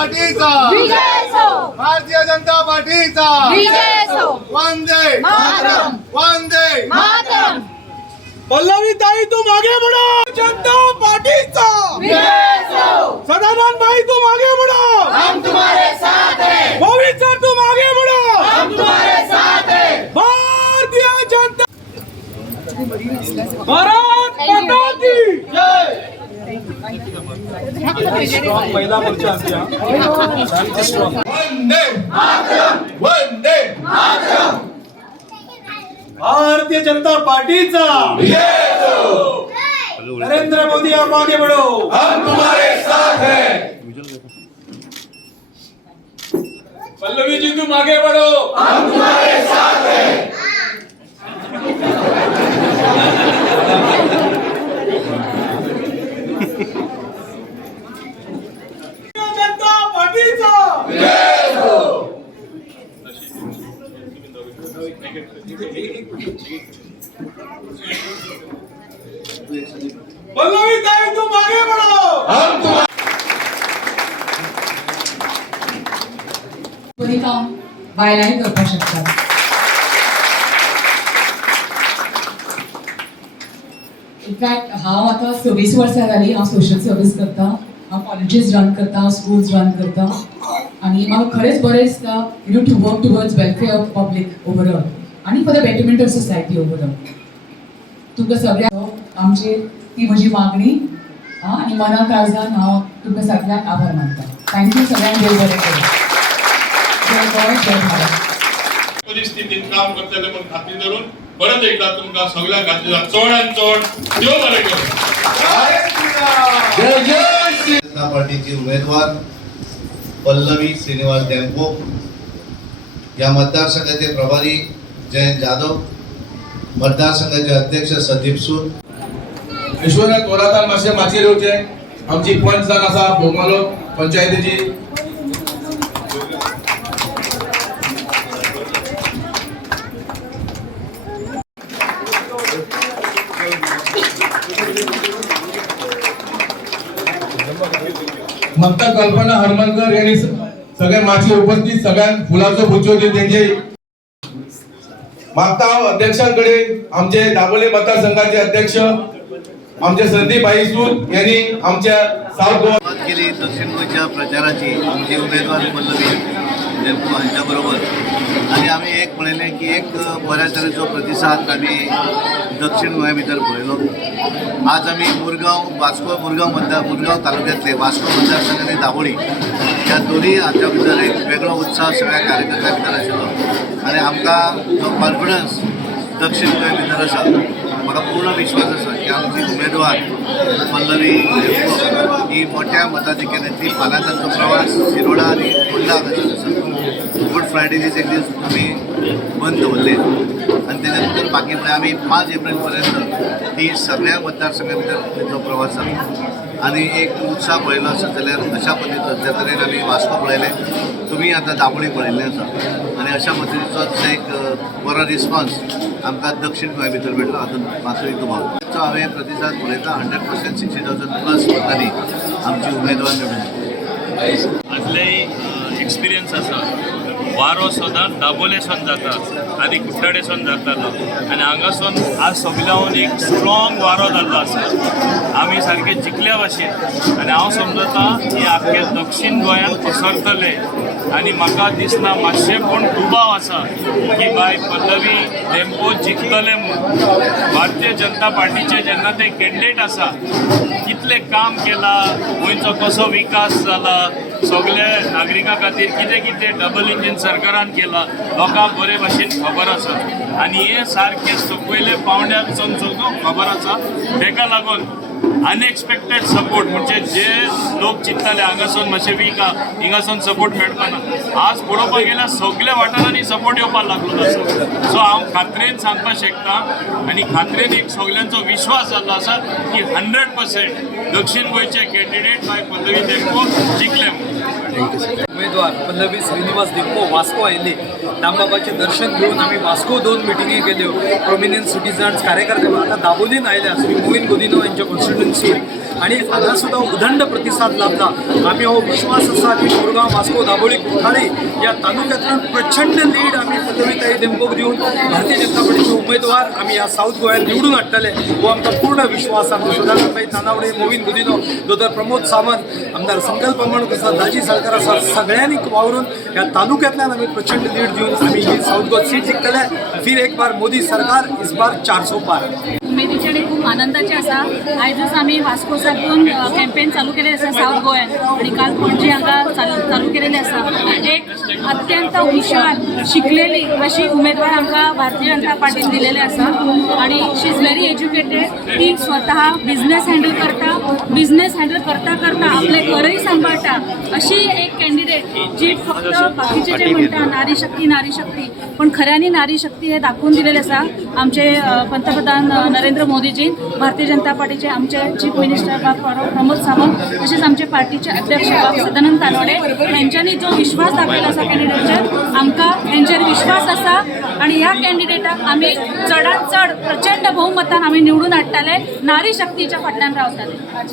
पार्टीचा भारतीय जनता पार्टीचा वंदे मातरम वंदे मातरम। पल्लवी ताई तू मागे बढ़ो, जनता पार्टीचा सदानंद भाई तू मागे बढ़ो, हम तुम्हारे साथ हैं। मोहित सर तू मागे बढ़ो, हम तुम्हारे साथ हैं। भारतीय जनता भारत माता की जय। महिला मोर्चा वंदे मातरम वंदे मातरम। भारतीय जनता पार्टीचा नरेंद्र मोदी आप आगे बढ़ो, हम तुम्हारे साथ हैं। पल्लवी जी तुम आगे बढ़ो, हम तुम्हारे साथ हैं। जनता पार्टीचा पल्लवी ताई तुम आगे बढ़ो, हम तुम्हारे कोणी काम बायलांनी करपाक शकता। इनफॅक्ट हांव आतां 26 वर्सां जाली हांव सोशल सर्वीस करता, हांव कॉलेजीस रन करता, स्कूल्स रन करता आनी म्हाका खरेंच बरें दिसता to work towards welfare of public overall आनी for the betterment of society overall. तुमकां सगळ्यांक आमची ती म्हजी मागणी आनी मना काळजान हांव तुमकां सगळ्यांक आभार मानता। थँक्यू सगळ्यांक देव बरें करूं। जय गोंय जय भारत। परिस्थितीत काम करतले म्हणून खात्री धरून परत एकदा तुमका सगळ्या खात्याचा चोडान चोड देव बरें करूं। जय जय श्री जनता पार्टीची उमेदवार पल्लवी श्रीनिवास डेंपो, या मतदारसंघाचे प्रभारी जयंत जाधव, मतदारसंघाचे अध्यक्ष संदीप सूद, ईश्वर तोरातान मातशें माचयेर येवचे। आमची पंच जाण आसा बोमालो पंचायतीची ममता कल्पना हरमलकर यांनी सगळ्या माची उपस्थित सगळ्यांना फुलाचो गुच्छो दिले त्यांचे मागता अध्यक्षांकडे आमचे दाबोले मतदारसंघाचे अध्यक्ष आमचे संदीप भाई सूद यांनी आमच्या साऊथ गोवा सुरुवात केली दक्षिण गोंयच्या प्रचाराची आमची उमेदवार पल्लवी डेंपो हांच्या बरोबर आणि आम्ही एक पळयलें की एक बऱ्या तरेचो प्रतिसाद आम्ही दक्षिण गोंया भितर पळयलो। आज आम्ही मुरगांव तालुक्यातले वास्को मतदारसंघ आणि दाबोळी ह्या दोन्ही हाच्या भितर एक वेगळो उत्साह सगळ्या कार्यकर्त्यां भितर आशिल्लो आणि आमकां जो कॉन्फिडन्स दक्षिण गोंया भितर आसा म्हाका पूर्ण विश्वास आसा की आमची उमेदवार पल्लवी डेंपो ही मोठ्या मताधिक्यान फाल्यां तांचो प्रवास शिरोडा आनी फोंडा हांगासर आसा। गुड फ्रायडे दीस एक दीस आमी बंद दवरले आनी तेच्या नंतर बाकी म्हळ्यार आमी 5 एप्रिल पर्यंत ही सगळ्या मतदारसंघा भितर तेचो प्रवास जालो आनी एक उत्साह पळयलो आसा जाल्यार अशा पद्दतीन तरेन आमी वास्को पळयलें, तुमी आतां दाबोळी पळयल्लें आसा आनी अशा पद्दतीचो एक बरो रिस्पॉन्स आमकां दक्षिण गोंया भितर मेळटलो हातूंत मातूय दुबाव हांवें प्रतिसाद पळयता 100% 60,000 प्लस मतांनी आमची उमेदवार निवडून आदले एक्सपिरियन्स आसा वारो सदांच दाबोलेसून जाता आनी कुट्टाडेसून जातालो आनी हांगासून आज सगळ्यान एक स्ट्रॉंग वारो जाल्लो आसा। आमी सारके जिखल्या भाशेन आनी हांव समजता की आख्खे दक्षिण गोंयांत पसरतले आनी म्हाका दिसना मातशें पूण दुबाव आसा की बाय पल्लवी डेंपो जिखतले म्हूण। भारतीय जनता पार्टीचे जेन्ना ते कॅन्डिडेट आसा कितले काम केला, गोंयचो कसो विकास जाला, सगळे नागरिकां खातीर कितें कितें डबल इंजीन सरकारान केला लोकांक बरे भाशेन खबर आसा आनी हे सारके सकयले पावंड्यारसून सगळो खबर आसा। तेका लागून अनएक्सपेक्टेड सपोर्ट म्हणजे जे लोक चिंतताले हांगासून मातशें वीक हिंगासून सपोर्ट मेळपाना, आज पळोवपाक गेल्यार सगळ्या वाठारांनी सपोर्ट येवपाक लागलो आसा। सो हांव खात्रेन सांगपाक शकता आनी खात्रेन एक सगळ्यांचो विश्वास जाल्लो आसा की 100% दक्षिण गोंयचे कॅन्डिडेट बाय पल्लवी डेंपो जिखले म्हणून। उमेदवार पल्लवी श्रीनिवास डेंपो वास्को आयिल्ली, दामबाबाचें दर्शन घेवन आमी वास्को 2 मिटिंगी गेल्यो, प्रोमिनंट सिटिजन्स कार्यकर्ते आतां दाबोलीन आयल्या श्री मोहीन गोदिनो यांच्या कॉन्स्टिट्युएन्सी आणि हांगा सुद्दां उदंड प्रतिसाद लाभला. आमी हो विश्वास आसा की कोरगांव, वास्को, दाबोळी, कुठ्ठाळी या तालुक्यांतल्यान प्रचंड लीड आमी पदवीताई देमकोक दिवन भारतीय जनता पार्टीचे उमेदवार आमी ह्या साऊथ गोंयांत निवडून हाडटले हो आमकां पूर्ण विश्वास आसा. सदानंदभाई तानावडे, मोविन गुदिनो, दोतोर प्रमोद सावंत, आमदार संकल्प माणूक आसा, दाजी साळकार आसा, सगळ्यांनी वावरून ह्या तालुक्यांतल्यान आमी प्रचंड लीड दिवन आमी ही साऊथ गोवा सीट जिखतले. फिर एक बार मोदी सरकार, इस बार 400 पार. उमेदीचे आणि खूप आनंदाचे आसा. आयजूच आमी वास्को साकून कॅम्पेन चालू केले आसा साऊथ गोंयान आणि काल पणजी हांगा चालू केलेले आसा. एक अत्यंत हुशार शिकलेली अशी उमेदवार आमकां भारतीय जनता पार्टीन दिलेले आसा आणि शी इज व्हेरी एज्युकेटेड. ती स्वतः बिझनेस हँडल करता आपले घरही सांभाळटा अशी एक कॅन्डिडेट जी फक्त बाकीचे जे म्हणटा नारी शक्ती पण खऱ्यांनी नारी शक्ती हे दाखवून दिलेले आसा. आमचे पंतप्रधान नरेंद्र मोदीजी, भारतीय जनता पार्टीचे आमचे चीफ मिनिस्टर प्रमोद सावंत, तसेच आमचे पार्टीचे अध्यक्ष सदानंद तानवडे यांच्यानी जो विश्वास दाखवला आसा कॅन्डिडेटचेर आमकां हेंचेर विश्वास आसा आणि ह्या कॅन्डिडेटाक आमी चडांत चड प्रचंड बहुमतान आमी निवडून हाडटले. नारी शक्तीच्या फाटल्यान रावतले.